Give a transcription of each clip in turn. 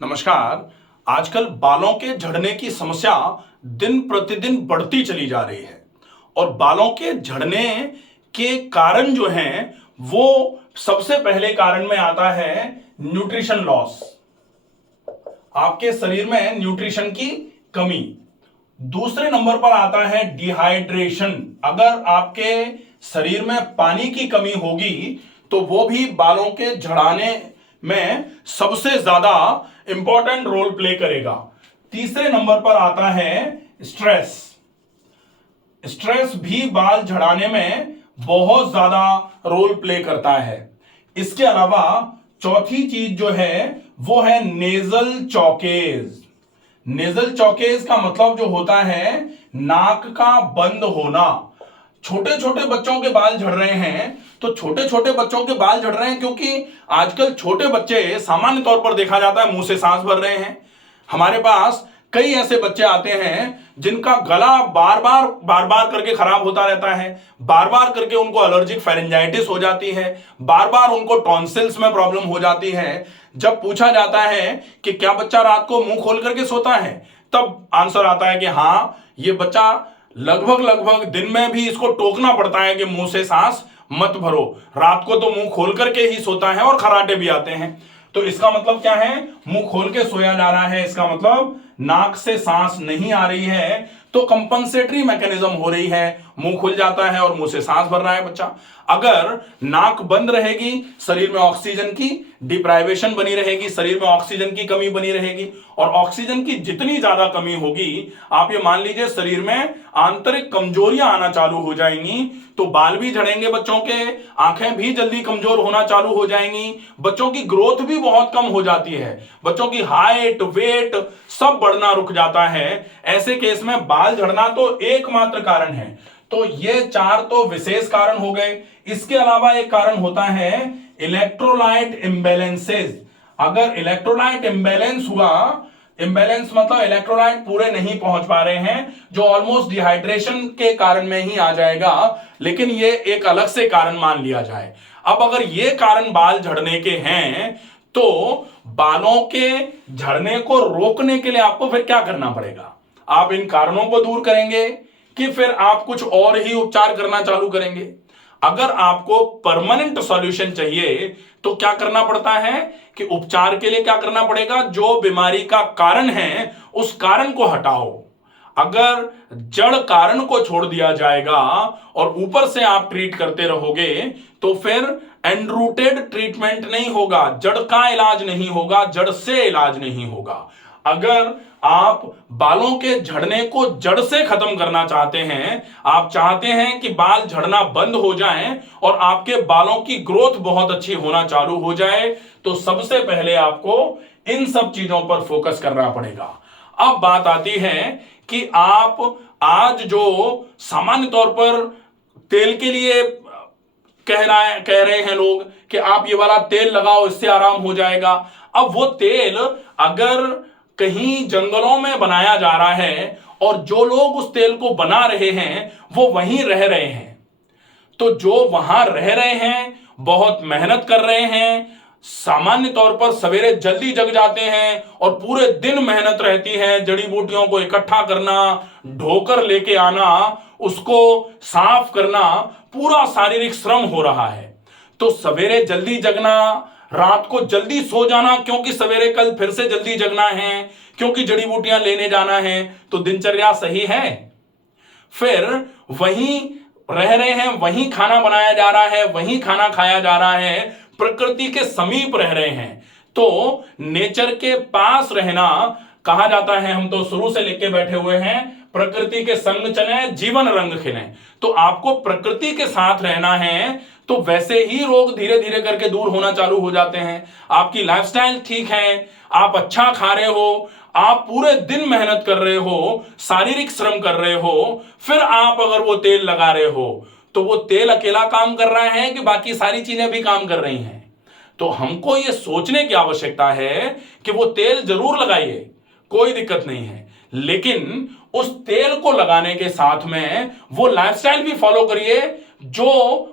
नमस्कार। आजकल बालों के झड़ने की समस्या दिन प्रतिदिन बढ़ती चली जा रही है और बालों के झड़ने के कारण जो हैं वो सबसे पहले कारण में आता है न्यूट्रिशन लॉस। आपके शरीर में न्यूट्रिशन की कमी। दूसरे नंबर पर आता है डिहाइड्रेशन। अगर आपके शरीर में पानी की कमी होगी तो वो भी बालों के झड़ाने में सबसे ज्यादा इंपॉर्टेंट रोल प्ले करेगा। तीसरे नंबर पर आता है स्ट्रेस। स्ट्रेस भी बाल झड़ाने में बहुत ज्यादा रोल प्ले करता है। इसके अलावा चौथी चीज जो है वो है नेजल चौकेज। नेजल चौकेज का मतलब जो होता है नाक का बंद होना। छोटे छोटे बच्चों के बाल झड़ रहे हैं तो छोटे छोटे बच्चों के बाल झड़ रहे हैं क्योंकि आजकल छोटे बच्चे सामान्य तौर पर देखा जाता है मुंह से सांस भर रहे हैं। हमारे पास कई ऐसे बच्चे आते हैं जिनका गला बार बार करके खराब होता रहता है, बार बार करके उनको एलर्जिक फेरेंजाइटिस हो जाती है, बार बार उनको टॉन्सिल्स में प्रॉब्लम हो जाती है। जब पूछा जाता है कि क्या बच्चा रात को मुंह खोल करके सोता है, तब आंसर आता है कि हाँ, ये बच्चा लगभग दिन में भी इसको टोकना पड़ता है कि मुंह से सांस मत भरो, रात को तो मुंह खोल करके ही सोता है और खराटे भी आते हैं। तो इसका मतलब क्या है? मुंह खोल के सोया जा रहा है, इसका मतलब नाक से सांस नहीं आ रही है, तो कंपनसेटरी मैकेनिज्म हो रही है, मुंह खुल जाता है और मुंह से सांस भर रहा है बच्चा। अगर नाक बंद रहेगी, शरीर में ऑक्सीजन की डिप्राइवेशन बनी रहेगी, शरीर में ऑक्सीजन की कमी बनी रहेगी और ऑक्सीजन की जितनी ज्यादा कमी होगी, आप ये मान लीजिए शरीर में आंतरिक कमजोरियां आना चालू हो जाएंगी। तो बाल भी झड़ेंगे बच्चों के, आंखें भी जल्दी कमजोर होना चालू हो जाएंगी, बच्चों की ग्रोथ भी बहुत कम हो जाती है, बच्चों की हाइट वेट सब बढ़ना रुक जाता है। ऐसे केस में बाल झड़ना तो एकमात्र कारण है। तो ये चार तो विशेष कारण हो गए। इसके अलावा एक कारण होता है इलेक्ट्रोलाइट इम्बैलेंसेस। अगर इलेक्ट्रोलाइट इम्बैलेंस हुआ, इम्बैलेंस मतलब इलेक्ट्रोलाइट पूरे नहीं पहुंच पा रहे हैं, जो ऑलमोस्ट डिहाइड्रेशन के कारण में ही आ जाएगा, लेकिन ये एक अलग से कारण मान लिया जाए। अब अगर ये कारण बाल झड़ने के हैं तो बालों के झड़ने को रोकने के लिए आपको फिर क्या करना पड़ेगा? आप इन कारणों को दूर करेंगे कि फिर आप कुछ और ही उपचार करना चालू करेंगे? अगर आपको परमानेंट सॉल्यूशन चाहिए तो क्या करना पड़ता है कि उपचार के लिए क्या करना पड़ेगा? जो बीमारी का कारण है उस कारण को हटाओ। अगर जड़ कारण को छोड़ दिया जाएगा और ऊपर से आप ट्रीट करते रहोगे तो फिर एनरूटेड ट्रीटमेंट नहीं होगा, जड़ का इलाज नहीं होगा, जड़ से इलाज नहीं होगा। अगर आप बालों के झड़ने को जड़ से खत्म करना चाहते हैं, आप चाहते हैं कि बाल झड़ना बंद हो जाएं और आपके बालों की ग्रोथ बहुत अच्छी होना चालू हो जाए, तो सबसे पहले आपको इन सब चीजों पर फोकस करना पड़ेगा। अब बात आती है कि आप आज जो सामान्य तौर पर तेल के लिए कह रहे हैं लोग कि आप ये वाला तेल लगाओ, इससे आराम हो जाएगा। अब वो तेल अगर कहीं जंगलों में बनाया जा रहा है और जो लोग उस तेल को बना रहे हैं वो वहीं रह रहे हैं, तो जो वहां रह रहे हैं, बहुत मेहनत कर रहे हैं, सामान्य तौर पर सवेरे जल्दी जग जाते हैं और पूरे दिन मेहनत रहती है, जड़ी बूटियों को इकट्ठा करना, ढोकर लेके आना, उसको साफ करना, पूरा शारीरिक श्रम हो रहा है। तो सवेरे जल्दी जगना, रात को जल्दी सो जाना क्योंकि सवेरे कल फिर से जल्दी जगना है, क्योंकि जड़ी बूटियां लेने जाना है, तो दिनचर्या सही है। फिर वहीं रह रहे हैं, वहीं खाना बनाया जा रहा है, वहीं खाना खाया जा रहा है, प्रकृति के समीप रह रहे हैं, तो नेचर के पास रहना कहा जाता है। हम तो शुरू से लेके बैठे हुए हैं, प्रकृति के संग चलें जीवन रंग खिलें। तो आपको प्रकृति के साथ रहना है, तो वैसे ही रोग धीरे धीरे करके दूर होना चालू हो जाते हैं। आपकी लाइफस्टाइल ठीक है, आप अच्छा खा रहे हो, आप पूरे दिन मेहनत कर रहे हो, शारीरिक श्रम कर रहे हो, फिर आप अगर वो तेल लगा रहे हो तो वो तेल अकेला काम कर रहा है कि बाकी सारी चीजें भी काम कर रही हैं? तो हमको ये सोचने की आवश्यकता है कि वो तेल जरूर लगाइए, कोई दिक्कत नहीं है, लेकिन उस तेल को लगाने के साथ में वो लाइफस्टाइल भी फॉलो करिए जो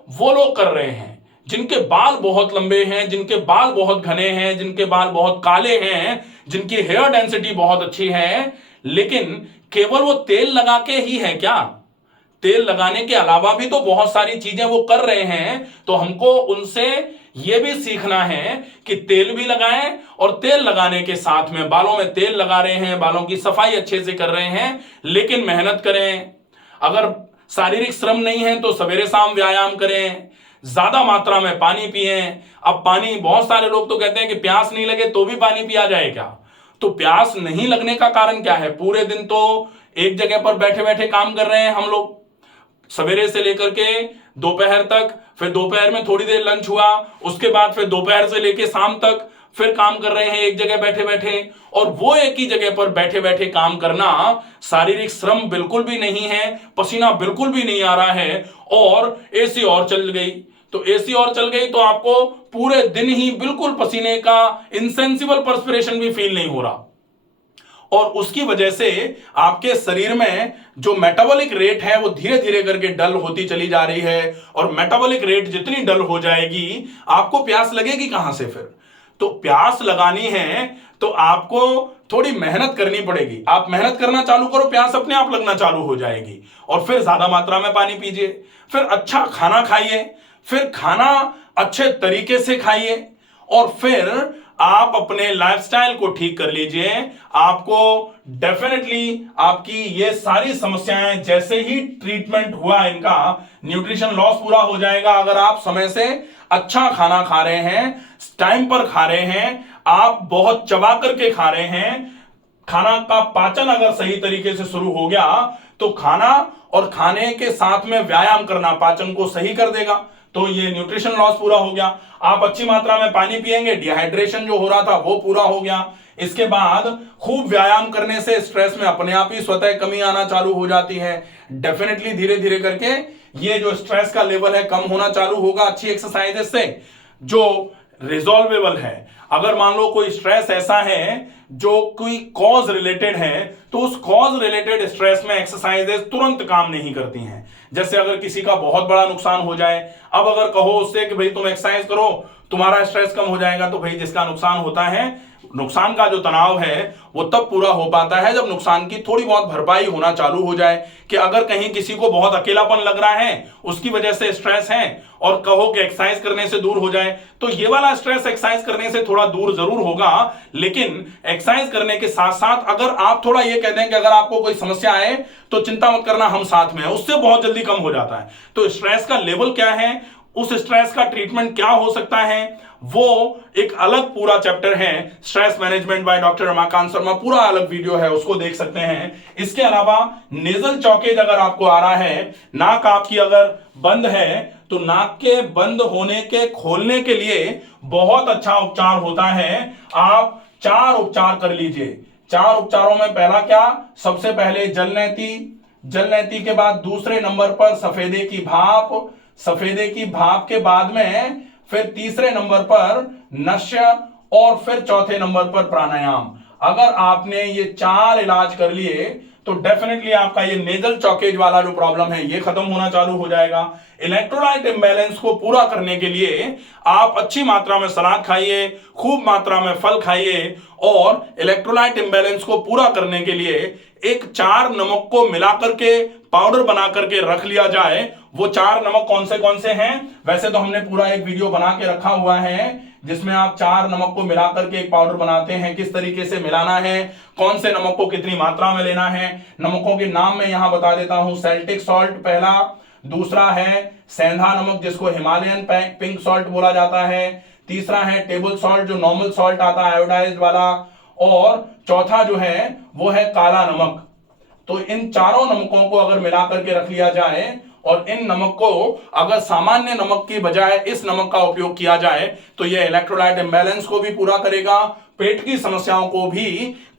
वो लोग कर रहे हैं, जिनके बाल बहुत लंबे हैं, जिनके बाल बहुत घने हैं, जिनके बाल बहुत काले हैं, जिनकी हेयर डेंसिटी बहुत अच्छी है, लेकिन केवल वो तेल लगा के ही है क्या? तेल लगाने के अलावा भी तो बहुत सारी चीजें वो कर रहे हैं। तो हमको उनसे ये भी सीखना है कि तेल भी लगाएं, और तेल लगाने के साथ में बालों में तेल लगा रहे हैं, बालों की सफाई अच्छे से कर रहे हैं, लेकिन मेहनत करें। अगर शारीरिक श्रम नहीं है तो सवेरे शाम व्यायाम करें, ज्यादा मात्रा में पानी पिए। अब पानी, बहुत सारे लोग तो कहते हैं कि प्यास नहीं लगे तो भी पानी पिया जाए क्या? तो प्यास नहीं लगने का कारण क्या है? पूरे दिन तो एक जगह पर बैठे बैठे काम कर रहे हैं हम लोग, सवेरे से लेकर के दोपहर तक, फिर दोपहर में थोड़ी देर लंच हुआ, उसके बाद फिर दोपहर से लेकर शाम तक फिर काम कर रहे हैं एक जगह बैठे बैठे। और वो एक ही जगह पर बैठे बैठे काम करना शारीरिक श्रम बिल्कुल भी नहीं है, पसीना बिल्कुल भी नहीं आ रहा है। और एसी और चल गई, तो एसी और चल गई तो आपको पूरे दिन ही बिल्कुल पसीने का इनसेंसिबल पर्सपिरेशन भी फील नहीं हो रहा, और उसकी वजह से आपके शरीर में जो मेटाबॉलिक रेट है वो धीरे धीरे करके डल होती चली जा रही है। और मेटाबॉलिक रेट जितनी डल हो जाएगी, आपको प्यास लगेगी कहां से फिर? तो प्यास लगानी है तो आपको थोड़ी मेहनत करनी पड़ेगी। आप मेहनत करना चालू करो, प्यास अपने आप लगना चालू हो जाएगी। और फिर ज्यादा मात्रा में पानी पीजिए, फिर अच्छा खाना खाइए, फिर खाना अच्छे तरीके से खाइए, और फिर आप अपने लाइफस्टाइल को ठीक कर लीजिए। आपको डेफिनेटली आपकी ये सारी समस्याएं, जैसे ही ट्रीटमेंट हुआ इनका, न्यूट्रिशन लॉस पूरा हो जाएगा। अगर आप समय से अच्छा खाना खा रहे हैं, टाइम पर खा रहे हैं, आप बहुत चबा करके खा रहे हैं, खाना का पाचन अगर सही तरीके से शुरू हो गया तो खाना और खाने के साथ में व्यायाम करना पाचन को सही कर देगा। तो ये न्यूट्रिशन लॉस पूरा हो गया। आप अच्छी मात्रा में पानी पिएंगे, डिहाइड्रेशन जो हो रहा था वो पूरा हो गया। इसके बाद खूब व्यायाम करने से स्ट्रेस में अपने आप ही स्वतः कमी आना चालू हो जाती है। डेफिनेटली धीरे धीरे करके ये जो स्ट्रेस का लेवल है कम होना चालू होगा अच्छी एक्सरसाइजेस से, जो रिजॉल्वेबल है। अगर मान लो कोई स्ट्रेस ऐसा है जो कोई कॉज रिलेटेड है, तो उस कॉज रिलेटेड स्ट्रेस में एक्सरसाइजेस तुरंत काम नहीं करती हैं। जैसे अगर किसी का बहुत बड़ा नुकसान हो जाए, अब अगर कहो उससे कि भाई तुम एक्सरसाइज करो तुम्हारा स्ट्रेस कम हो जाएगा, तो भाई जिसका नुकसान होता है, नुकसान का जो तनाव है वो तब पूरा हो पाता है जब नुकसान की थोड़ी बहुत भरपाई होना चालू हो जाए। कि अगर कहीं किसी को बहुत अकेलापन लग रहा है, उसकी वजह से स्ट्रेस है, और कहो कि एक्सरसाइज करने से दूर हो जाए, तो ये वाला स्ट्रेस एक्सरसाइज करने से थोड़ा दूर जरूर होगा। लेकिन एक्सरसाइज करने के साथ साथ अगर आप थोड़ा ये कह दें कि अगर आपको कोई समस्या आए तो चिंता मत करना, हम साथ में हैं, उससे बहुत जल्दी कम हो जाता है। तो स्ट्रेस का लेवल क्या है, उस स्ट्रेस का ट्रीटमेंट क्या हो सकता है, वो एक अलग पूरा चैप्टर है, stress management by doctor Ramakant Sharma, पूरा अलग वीडियो है, उसको देख सकते हैं। इसके अलावा नेजल चौकेज अगर आपको आ रहा है, नाक आपकी अगर बंद है, तो नाक के बंद होने के खोलने के लिए बहुत अच्छा उपचार होता है। आप 4 उपचार कर लीजिए। 4 उपचारों में पहला क्या, सबसे पहले जलनेती, जलनेती के बाद दूसरे नंबर पर सफेदे की भाप, सफेदे की भाप के बाद में फिर तीसरे नंबर पर नश्य, और फिर चौथे नंबर पर प्राणायाम। अगर आपने ये 4 इलाज कर लिए तो डेफिनेटली आपका ये नेजल चौकेज वाला जो प्रॉब्लम है ये खत्म होना चालू हो जाएगा। इलेक्ट्रोलाइट इंबैलेंस को पूरा करने के लिए आप अच्छी मात्रा में सलाद खाइए, खूब मात्रा में फल खाइए, और इलेक्ट्रोलाइट इंबैलेंस को पूरा करने के लिए एक 4 नमक को मिलाकर के पाउडर बना करके रख लिया जाए। वो 4 नमक कौन से हैं, वैसे तो हमने पूरा एक वीडियो बना के रखा हुआ है जिसमें आप 4 नमक को मिलाकर के एक पाउडर बनाते हैं, किस तरीके से मिलाना है, कौन से नमक को कितनी मात्रा में लेना है। नमकों के नाम मैं यहां बता देता हूं। सेल्टिक सॉल्ट पहला, दूसरा है सेंधा नमक जिसको हिमालयन पिंक सॉल्ट बोला जाता है, तीसरा है टेबल सॉल्ट जो नॉर्मल सॉल्ट आता है आयोडाइज्ड वाला, और चौथा जो है वो है काला नमक। तो इन चारों नमकों को अगर मिला करके रख लिया जाए, और इन नमक को अगर सामान्य नमक की बजाय इस नमक का उपयोग किया जाए, तो यह इलेक्ट्रोलाइट इंबैलेंस को भी पूरा करेगा, पेट की समस्याओं को भी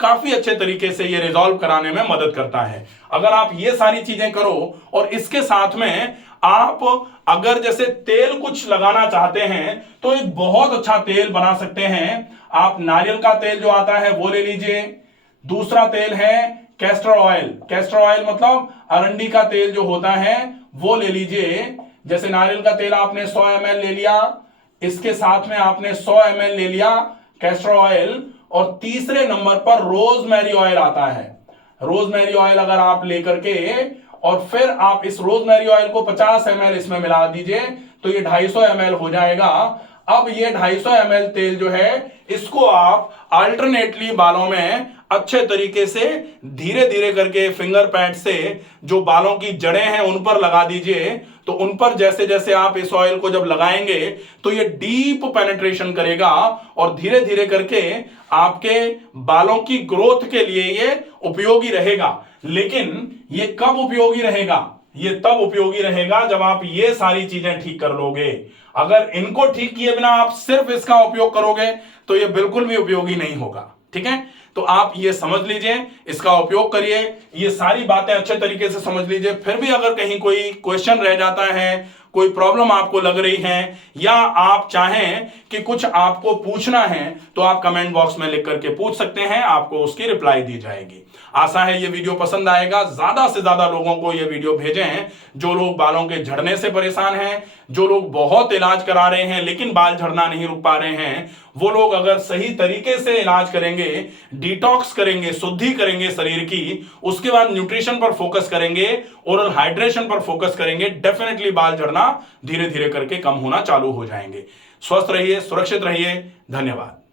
काफी अच्छे तरीके से ये रिजॉल्व कराने में मदद करता है। अगर आप ये सारी चीजें करो, और इसके साथ में आप अगर जैसे तेल कुछ लगाना चाहते हैं तो एक बहुत अच्छा तेल बना सकते हैं। आप नारियल का तेल जो आता है वो ले लीजिए। दूसरा तेल है कैस्टर ऑयल, कैस्टर ऑयल मतलब अरंडी का तेल जो होता है वो ले लीजिए। जैसे नारियल का तेल आपने 100 ml ले लिया, इसके साथ में आपने 100 ml ले लिया कैस्टर ऑयल, और तीसरे नंबर पर रोजमेरी ऑयल आता है। रोजमेरी ऑयल अगर आप लेकर के और फिर आप इस रोजमेरी ऑयल को 50 ml इसमें मिला दीजिए तो ये 250 ml हो जाएगा। अब ये 250 ml तेल जो है इसको आप अल्टरनेटली बालों में अच्छे तरीके से धीरे धीरे करके फिंगर पैड से जो बालों की जड़ें हैं उन पर लगा दीजिए। तो उन पर जैसे जैसे आप इस ऑयल को जब लगाएंगे तो ये डीप पेनिट्रेशन करेगा और धीरे धीरे करके आपके बालों की ग्रोथ के लिए ये उपयोगी रहेगा। लेकिन ये कब उपयोगी रहेगा? ये तब उपयोगी रहेगा जब आप ये सारी चीजें ठीक कर लोगे। अगर इनको ठीक किए बिना आप सिर्फ इसका उपयोग करोगे तो ये बिल्कुल भी उपयोगी नहीं होगा। ठीक है, तो आप ये समझ लीजिए, इसका उपयोग करिए, ये सारी बातें अच्छे तरीके से समझ लीजिए। फिर भी अगर कहीं कोई क्वेश्चन रह जाता है, कोई प्रॉब्लम आपको लग रही है, या आप चाहें कि कुछ आपको पूछना है, तो आप कमेंट बॉक्स में लिख करके पूछ सकते हैं, आपको उसकी रिप्लाई दी जाएगी। आशा है ये वीडियो पसंद आएगा। ज्यादा से ज्यादा लोगों को ये वीडियो भेजें जो लोग बालों के झड़ने से परेशान हैं, जो लोग बहुत इलाज करा रहे हैं लेकिन बाल झड़ना नहीं रुक पा रहे हैं। वो लोग अगर सही तरीके से इलाज करेंगे, डिटॉक्स करेंगे, शुद्धि करेंगे शरीर की, उसके बाद न्यूट्रिशन पर फोकस करेंगे, ओरल हाइड्रेशन पर फोकस करेंगे, डेफिनेटली बाल झड़ना धीरे धीरे करके कम होना चालू हो जाएंगे। स्वस्थ रहिए, सुरक्षित रहिए। धन्यवाद।